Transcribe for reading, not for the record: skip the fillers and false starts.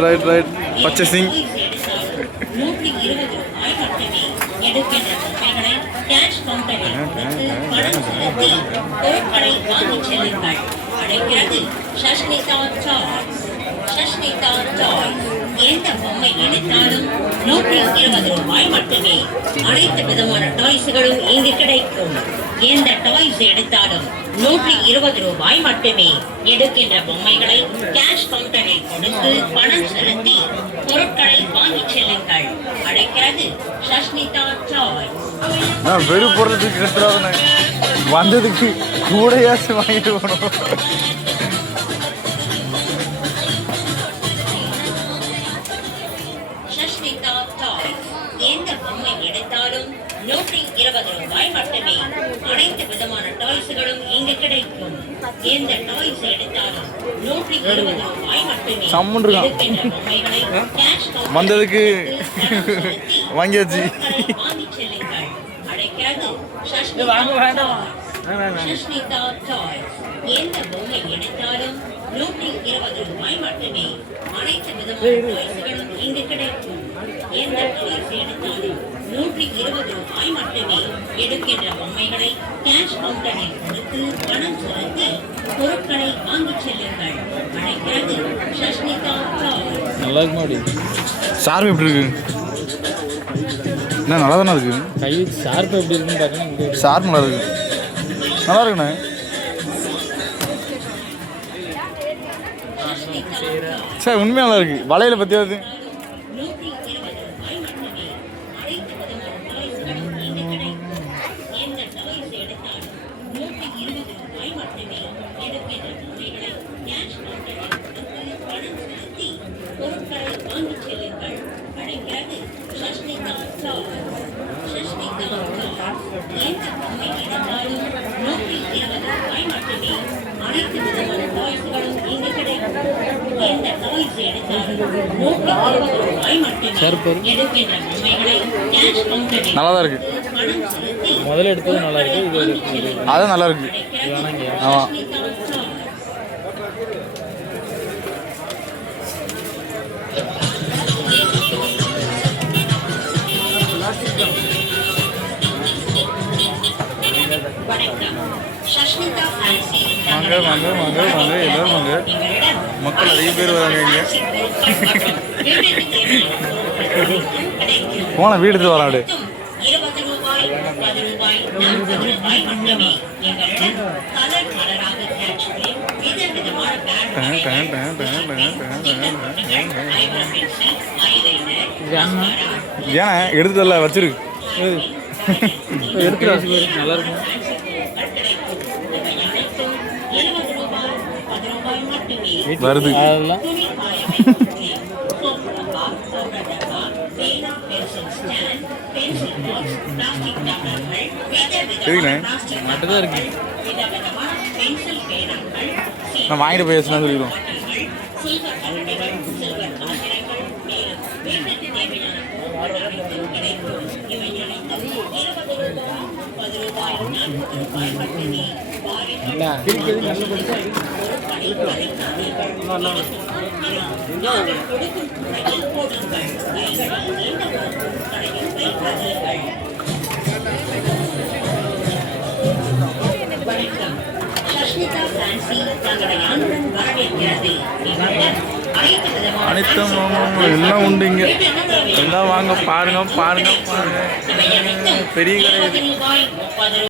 Right purchasing எந்த பொம்மை எடுத்தாலும் 120 ரூபாய் மட்டுமே. அனைத்து விதமான டாய்ஸ்களும் இங்கு கிடைக்கும். எந்த டாய்ஸ் எடுத்தாலும் 120 ரூபாய் மட்டுமே. எடுக்கின்ற பொம்மைகளை கேஷ் கவுண்டரில் கொடுத்து பணம் செலுத்தி பொருட்களை வாங்கி செல்லுங்கள். அழைக்கிறது சஷ்மிதா டாய்ஸ். வெறும் பொருளுக்கு கட்டுறாங்க வந்ததுக்கு கூடையாச்சும் வாங்கிட்டு போகணும். எந்த பொம்மை எடுத்தாலும் 120 ரூபாய் மட்டுமே. அனைத்து விதமான டாய்ஸ்களும் இங்கு கிடைக்கும். எந்த டாய்ஸ் எடுத்தாலும் 120 ரூபாய் மட்டுமே. பொம்மைகளை வந்ததுக்கு வாங்கியாச்சு. வாங்கி செல்லுங்கள். அழைக்கிறது சஷ்மிதா டாய்ஸ். எந்த பொம்மை எடுத்தாலும் 120 ரூபாய் மட்டுமே. அனைத்து விதமான டாய்ஸ்களும் இங்கு கிடைக்கும். எந்த டாய்ஸ் எடுத்தாலும் 120 ரூபாய் மட்டுமே. எடுக்கின்ற பொம்மைகளை கேஷ் கவுண்டரில் கொடுத்து பணம் செலுத்தி பொருட்களை வாங்கி செல்லுங்கள். அழைக்கிறது சஷ்மிதா டாய்ஸ். நல்லா இருக்குமாடி சார்பு எப்படி இருக்கு? என்ன நல்லா தானே இருக்கு. கை ஷார்ப்பு எப்படி இருக்குன்னு பார்க்கணும். ஷார்ப் நல்லா இருக்கு. நல்லா இருக்குண்ணே. சார் உண்மையாக நல்லா இருக்கு. வளையல பற்றியாவது நல்லா தான் இருக்கு. முதல்ல எடுத்தது நல்லா இருக்கு. இது அதுவும் நல்லா இருக்கு. ஆமாம் வாங்க வாங்க வாங்க வாங்க எல்லாரும் வாங்க. மக்கள் நிறைய பேர் வராங்க. இங்கே போன வீடு எடுத்து வரான். அப்படியே 20 ரூபாய் 10 ரூபாய் 40 ரூபாய் மட்டுமே. எங்களிடம் கலர் கலராக கேட்சுகள் விதவிதமான ஏன்னா எடுத்துல வச்சிருக்கு. எடுத்து நல்லா இருக்கும். வருது அதெல்லாம் சரிண்ணே மட்டும்தான் இருக்கு. நான் வாங்கிட்டு போய் வச்சுனா சொல்லிடுவோம். அனைத்தும் எல்லாம் உண்டு இங்கே. எல்லாம் வாங்க பாருங்க பாருங்க பாருங்க. பெரிய கடை.